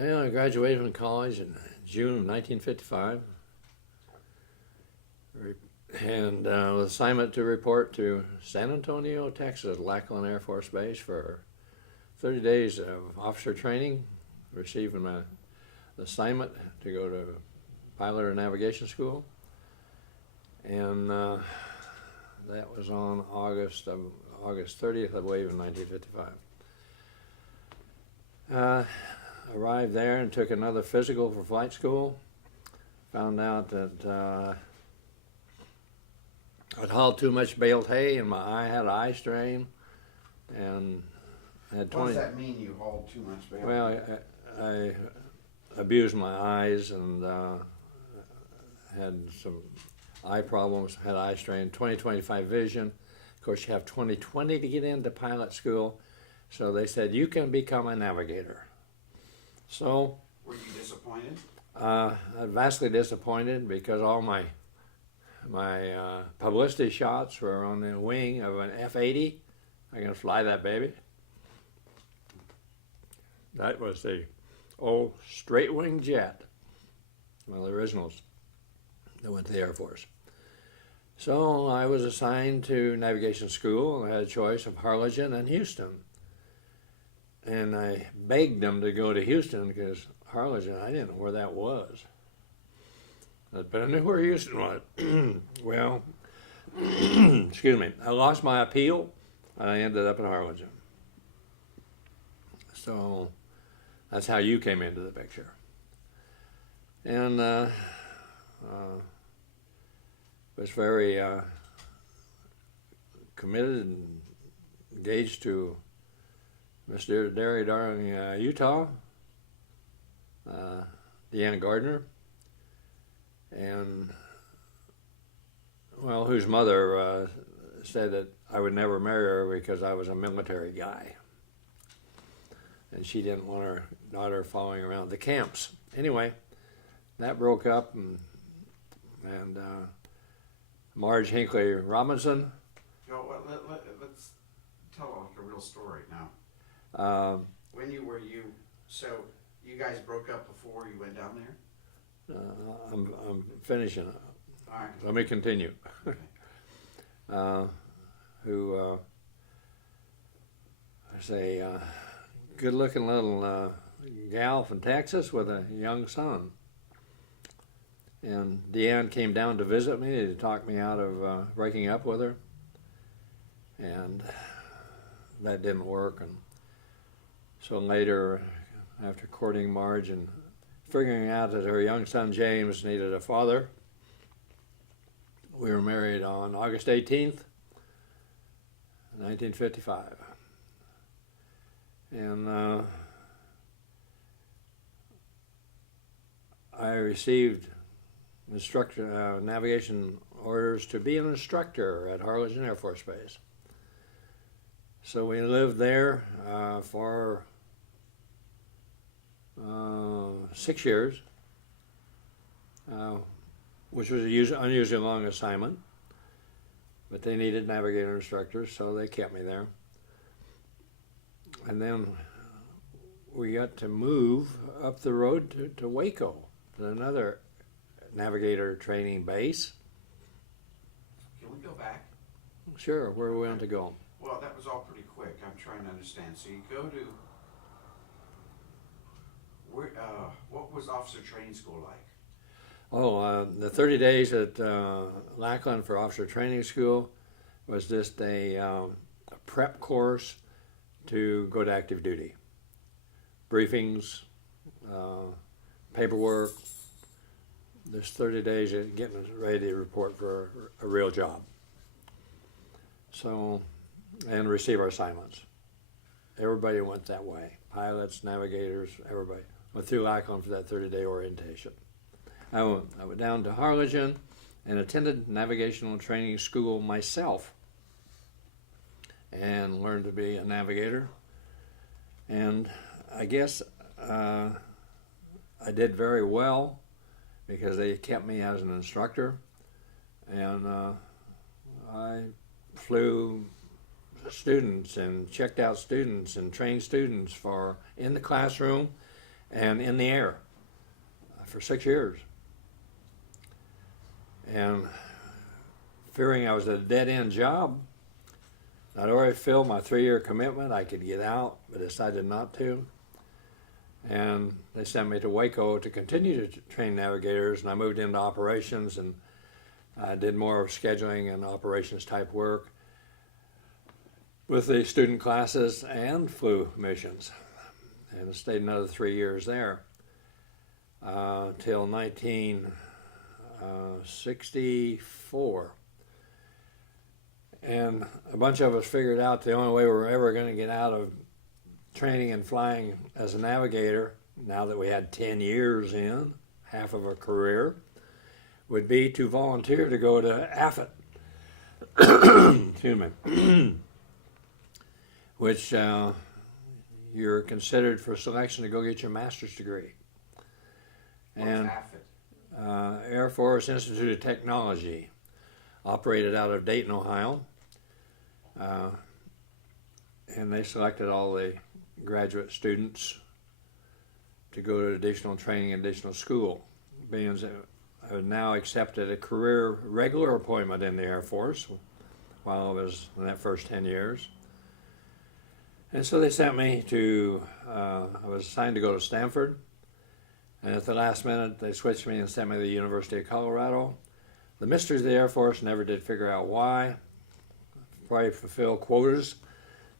Well, I graduated from college in June of 1955, and with assignment to report to San Antonio, Texas, Lackland Air Force Base for 30 days of officer training, receiving my assignment to go to pilot or navigation school, and that was on August 30th, I believe, in 1955. Arrived there and took another physical for flight school. Found out that I'd hauled too much baled hay and I had an eye strain, and had 20. What does that mean, you hauled too much baled? Well, I abused my eyes and had some eye problems, had eye strain, 20/25 vision. Of course, you have 20/20 to get into pilot school, so they said, you can become a navigator. So, were you disappointed? I'm vastly disappointed because all my publicity shots were on the wing of an F-80. I can fly that baby. That was the old straight wing jet, one of the originals that went to the Air Force. So I was assigned to navigation school. I had a choice of Harlingen and Houston. And I begged them to go to Houston because Harlingen, I didn't know where that was. But I knew where Houston was. Well, excuse me, I lost my appeal and I ended up in Harlingen. So that's how you came into the picture. And was very committed and engaged to Miss Derry Darling, Utah, Deanna Gardner, and, well, whose mother said that I would never marry her because I was a military guy. And she didn't want her daughter following around the camps. Anyway, that broke up, and Marge Hinckley Robinson. Let's tell like a real story now. When so you guys broke up before you went down there? I'm finishing. All right. Let me continue. Okay. Who was a good-looking little gal from Texas with a young son. And Deanne came down to visit me to talk me out of breaking up with her. And that didn't work. And so later, after courting Marge and figuring out that her young son James needed a father, we were married on August 18th, 1955. And I received navigation orders to be an instructor at Harlingen Air Force Base. So we lived there for 6 years, which was an unusually long assignment, but they needed navigator instructors, so they kept me there. And then we got to move up the road to Waco, to another navigator training base. Can we go back? Sure, where we want to go. Well, that was all pretty quick. I'm trying to understand. So you go to where? What was officer training school like? Oh, the 30 days at Lackland for officer training school was just a prep course to go to active duty. Briefings, paperwork. There's 30 days of getting ready to report for a real job. So, and receive our assignments. Everybody went that way. Pilots, navigators, everybody went through Lackland for that 30-day orientation. I went down to Harlingen and attended navigational training school myself and learned to be a navigator. And I guess I did very well because they kept me as an instructor, and I flew students and checked out students and trained students for in the classroom and in the air for 6 years. And fearing I was a dead-end job, I'd already filled my 3-year commitment. I could get out, but decided not to. And they sent me to Waco to continue to train navigators, and I moved into operations, and I did more of scheduling and operations type work with the student classes and flew missions, and stayed another 3 years there till 1964. And a bunch of us figured out the only way we were ever going to get out of training and flying as a navigator, now that we had 10 years in, half of a career, would be to volunteer to go to AFIT, excuse me, which you're considered for selection to go get your master's degree. And Air Force Institute of Technology, operated out of Dayton, Ohio. And they selected all the graduate students to go to additional training and additional school. Being I have now accepted a career regular appointment in the Air Force while I was in that first 10 years. And so they sent me to, I was assigned to go to Stanford. And at the last minute, they switched me and sent me to the University of Colorado. The mysteries of the Air Force never did figure out why. Probably fulfill quotas.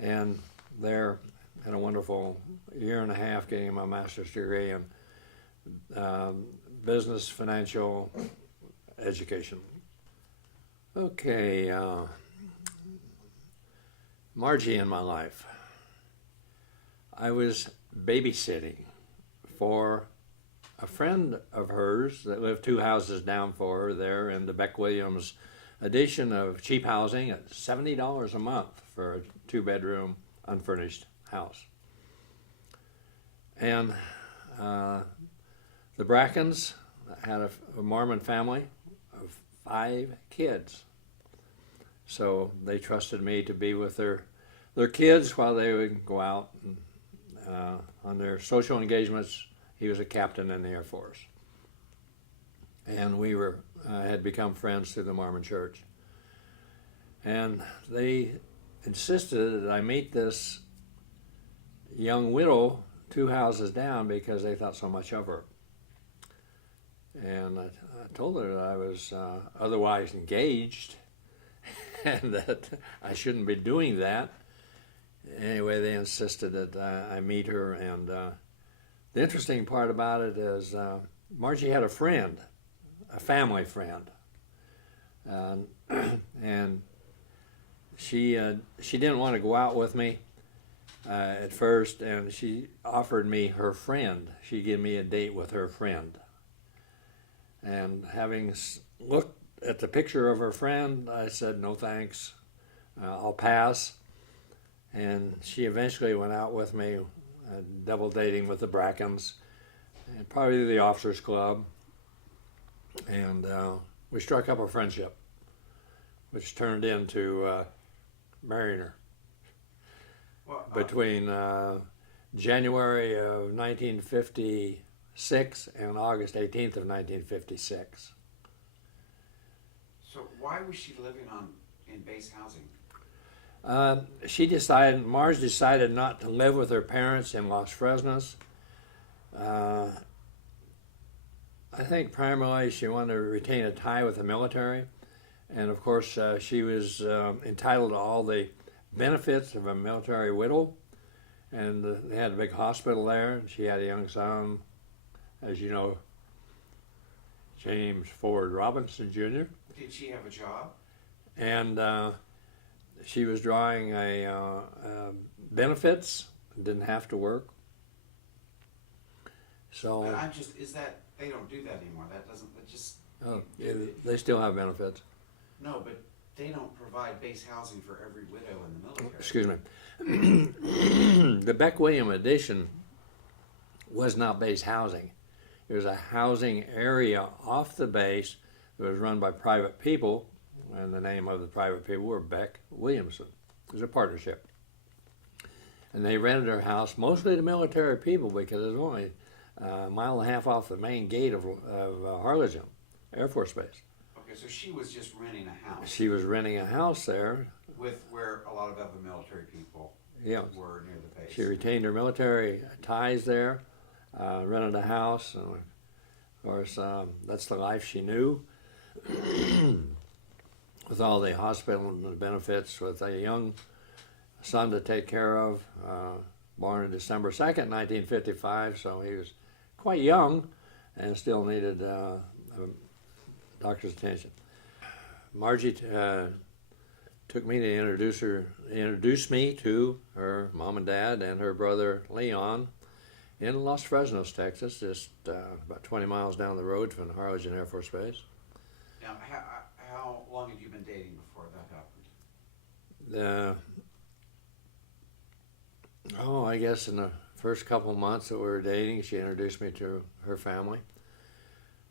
And there, had a wonderful year and a half getting my master's degree in business, financial, education. Okay, Margie in my life. I was babysitting for a friend of hers that lived 2 houses down for her there in the Beck Williams edition of cheap housing at $70 a month for a 2-bedroom unfurnished house. And the Brackens had a Mormon family of 5 kids. So they trusted me to be with their kids while they would go out and, on their social engagements. He was a captain in the Air Force. And we had become friends through the Mormon Church. And they insisted that I meet this young widow 2 houses down because they thought so much of her. And I told her that I was otherwise engaged and that I shouldn't be doing that. Anyway, they insisted that I meet her, and the interesting part about it is Margie had a friend, a family friend, and she didn't want to go out with me at first, and she offered me her friend. She gave me a date with her friend. And having looked at the picture of her friend, I said, no thanks, I'll pass. And she eventually went out with me, double dating with the Brackens, and probably the Officers Club. And we struck up a friendship, which turned into marrying her. Well, between January of 1956 and August 18th of 1956. So why was she living in base housing? Marge decided not to live with her parents in Los Fresnos. I think primarily she wanted to retain a tie with the military. And of course, she was entitled to all the benefits of a military widow. And they had a big hospital there. She had a young son, as you know, James Ford Robinson Jr. Did she have a job? And she was drawing benefits, didn't have to work. So But they don't do that anymore. they still have benefits. No, but they don't provide base housing for every widow in the military. Excuse me. The Beck William edition was not base housing. It was a housing area off the base that was run by private people, and the name of the private people were Beck Williamson. It was a partnership. And they rented their house mostly to military people because there's only a mile and a half off the main gate of Harlingen Air Force Base. Okay, so she was just renting a house. She was renting a house there. With where a lot of other military people were near the base. She retained her military ties there, rented a house, and of course that's the life she knew. With all the hospital benefits, with a young son to take care of, born on December 2nd, 1955, so he was quite young and still needed doctor's attention. Margie took me to introduce me to her mom and dad and her brother Leon in Los Fresnos, Texas, just about 20 miles down the road from Harlingen Air Force Base. Now, how long had you been dating before that happened? I guess in the first couple of months that we were dating, she introduced me to her family,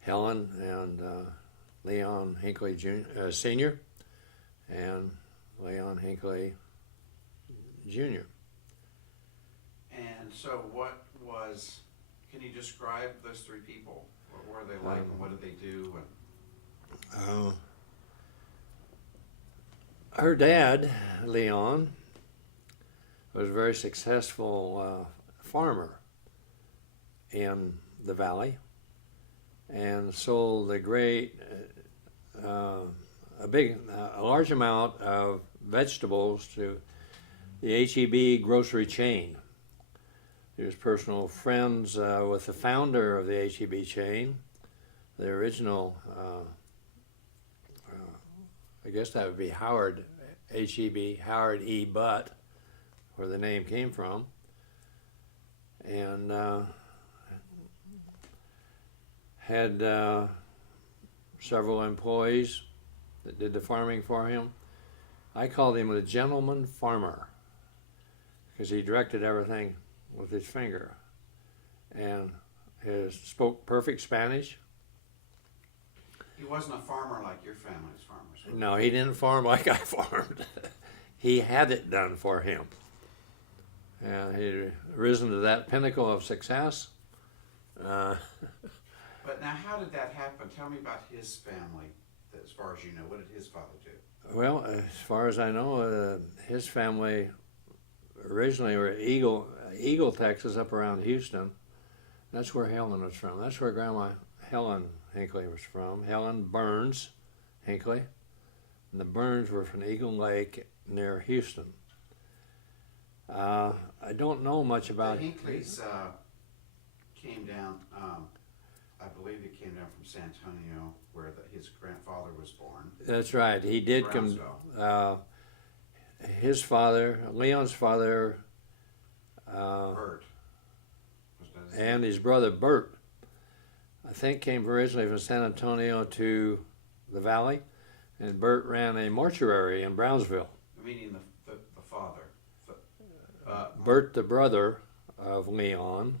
Helen and Leon Hinckley Sr. and Leon Hinckley Jr. And so can you describe those three people? What were they like and what did they do? Her dad, Leon, was a very successful farmer in the valley and sold a large amount of vegetables to the H-E-B grocery chain. He was personal friends with the founder of the H-E-B chain, the original, I guess that would be Howard, H-E-B, Howard E. Butt, where the name came from. And had several employees that did the farming for him. I called him the gentleman farmer because he directed everything with his finger, and spoke perfect Spanish. He wasn't a farmer like your family's farmers. No, he didn't farm like I farmed. He had it done for him. And he'd risen to that pinnacle of success. But now, how did that happen? Tell me about his family, as far as you know. What did his father do? Well, as far as I know, his family originally were Eagle, Texas, up around Houston. That's where Helen was from. That's where Grandma Helen Hinckley was from. Helen Burns Hinckley. And the Burns were from Eagle Lake near Houston. I don't know much about... The Hinckleys came down, I believe he came down from San Antonio, where his grandfather was born. That's right. He did come... his father, Leon's father... Bert. And his brother Bert, I think, came originally from San Antonio to the valley, and Bert ran a mortuary in Brownsville. Meaning the father. Bert, the brother of Leon.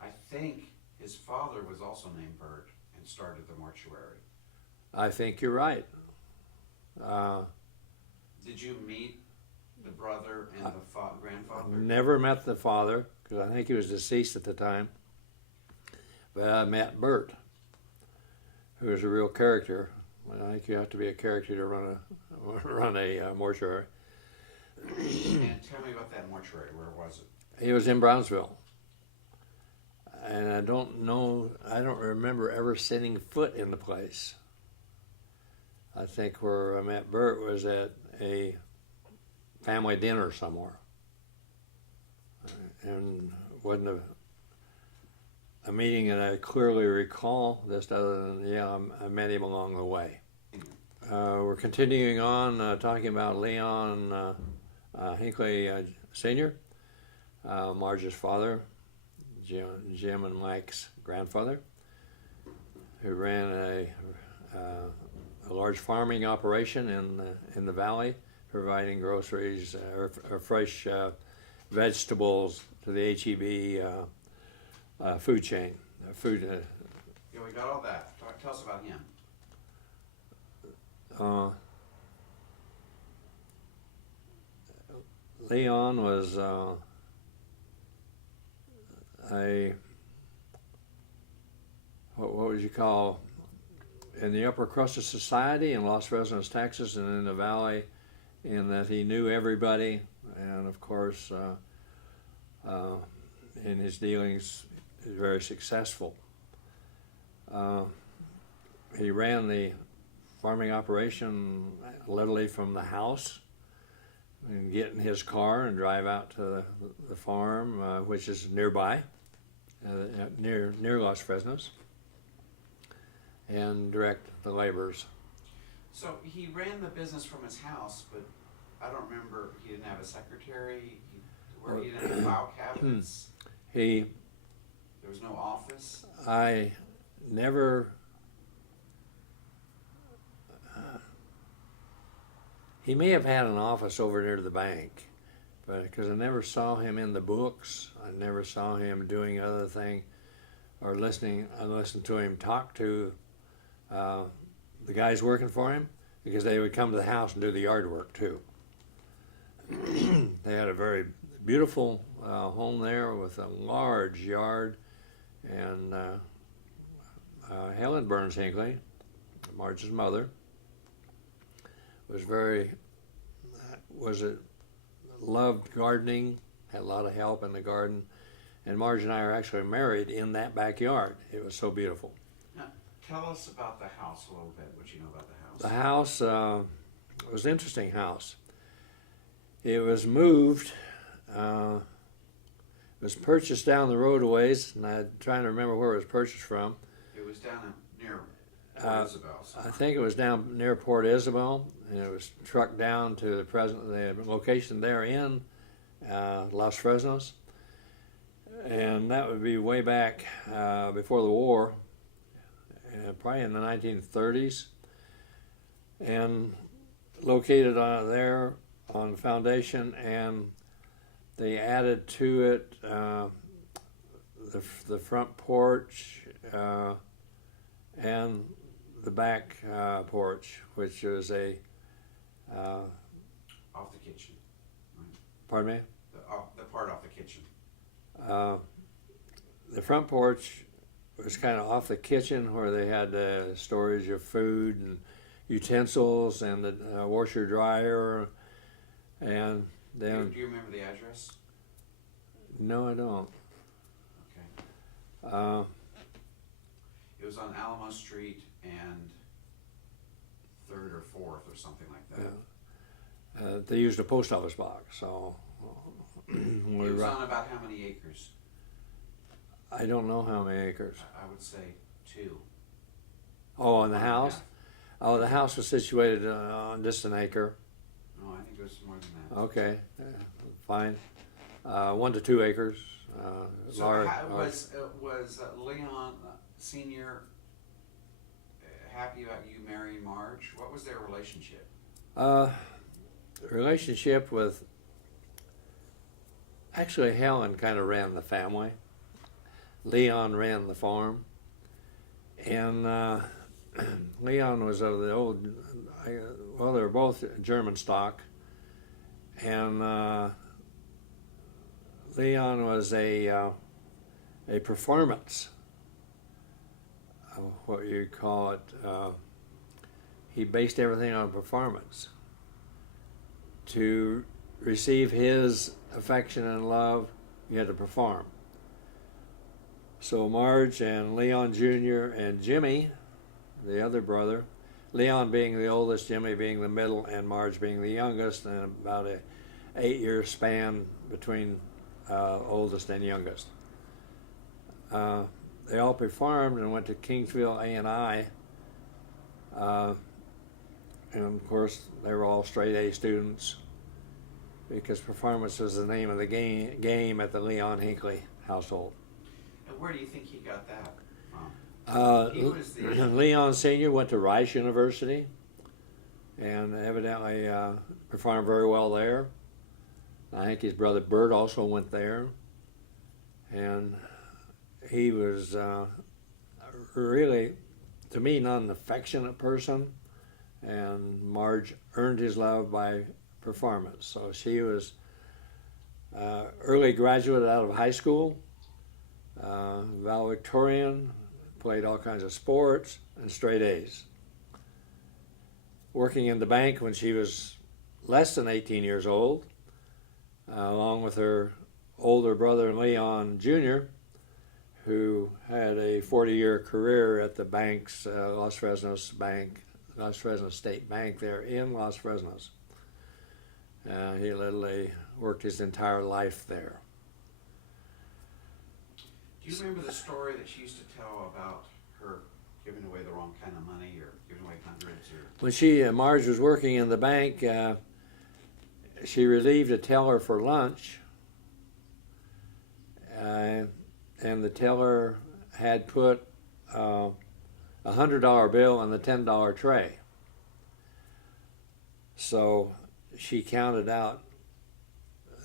I think his father was also named Bert and started the mortuary. I think you're right. Did you meet the brother and the grandfather? Never met the father, because I think he was deceased at the time. But I met Bert, who was a real character. I think you have to be a character to run a mortuary. And tell me about that mortuary. Where was it? He was in Brownsville. And I don't remember ever setting foot in the place. I think where I met Bert was at a family dinner somewhere. And wasn't a meeting that I clearly recall, just other than, I met him along the way. We're continuing on talking about Leon Hinckley Sr., Marge's father, Jim and Mike's grandfather, who ran a large farming operation in the valley, providing groceries or fresh vegetables to the H-E-B food chain. Yeah, we got all that. Tell us about him. Leon was what would you call, in the upper crust of society in Los Fresnos, Texas, and in the valley, in that he knew everybody, and of course, in his dealings, he was very successful. He ran the farming operation literally from the house, and get in his car and drive out to the farm, which is nearby, near Los Fresnos, and direct the laborers. So he ran the business from his house, but I don't remember, he didn't have a secretary, he didn't have file cabinets, there was no office? I never, he may have had an office over near the bank, but because I never saw him in the books, I never saw him doing other thing, or listening. I listened to him talk to the guys working for him, because they would come to the house and do the yard work too. They had a very beautiful home there with a large yard, and Helen Burns Hinckley, Marge's mother, loved gardening, had a lot of help in the garden, and Marge and I are actually married in that backyard. It was so beautiful. Now, tell us about the house a little bit, what you know about the house. The house was an interesting house. It was moved, it was purchased down the road a ways, and I'm trying to remember where it was purchased from. It was down near Port Isabel. I think it was down near Port Isabel, and it was trucked down to the location there in Los Fresnos. And that would be way back before the war, probably in the 1930s. And located there on the foundation, and they added to it the front porch and the back porch, which was off the kitchen. Right. Pardon me? The part off the kitchen. The front porch was kind of off the kitchen, where they had storage of food and utensils and the washer dryer, and then. Do you remember the address? No, I don't. Okay. It was on Alamo Street and 3rd or 4th or something like that. They used a post office box, so. It was on about how many acres? I don't know how many acres. I would say 2. Oh, on the house? Oh, the house was situated on just an acre. No, I think it was more than that. Okay, fine. 1 to 2 acres. So was Leon Sr. happy about you marrying Marge? What was their relationship? Relationship with, actually Helen kind of ran the family. Leon ran the farm. And Leon was of the old, well, they were both German stock. And Leon was a performance, what you call it. He based everything on performance. To receive his affection and love, you had to perform. So Marge and Leon Jr. and Jimmy, the other brother, Leon being the oldest, Jimmy being the middle, and Marge being the youngest, and about a 8-year span between oldest and youngest. They all performed and went to Kingsville A&I, and of course they were all straight A students, because performance was the name of the game at the Leon Hinckley household. And where do you think he got that from? He was the Leon Sr. went to Rice University, and evidently performed very well there. I think his brother Bert also went there, and he was really, to me, not an affectionate person, and Marge earned his love by performance. So she was early graduate out of high school, valedictorian, played all kinds of sports and straight A's. Working in the bank when she was less than 18 years old, along with her older brother Leon Jr., who had a 40-year career at the bank's Los Fresnos State Bank there in Los Fresnos. He literally worked his entire life there. Do you remember the story that she used to tell about her giving away the wrong kind of money or giving away hundreds? When Marge was working in the bank, she relieved a teller for lunch, and the teller had put a $100 bill in the $10 tray. So she counted out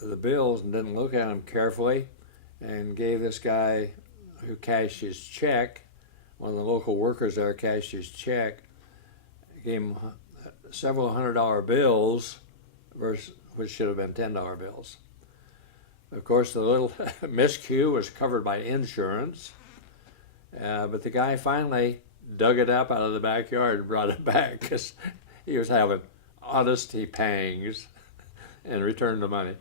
the bills and didn't look at them carefully, and gave this guy who cashed his check, one of the local workers there cashed his check, gave him several $100 bills, which should have been $10 bills. Of course, the little miscue was covered by insurance, but the guy finally dug it up out of the backyard and brought it back because he was having honesty pangs and returned the money.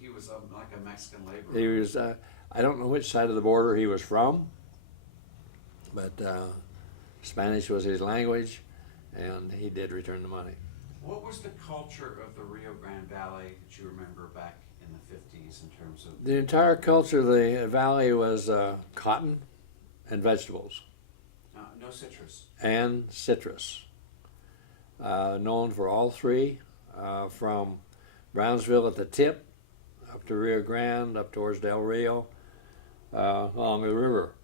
He was like a Mexican laborer. He was, I don't know which side of the border he was from, but Spanish was his language, and he did return the money. What was the culture of the Rio Grande Valley that you remember back in the 50s in terms of? The entire culture of the valley was cotton and vegetables. No citrus. And citrus. Known for all three, from Brownsville at the tip, up to Rio Grande, up towards Del Rio, along the river.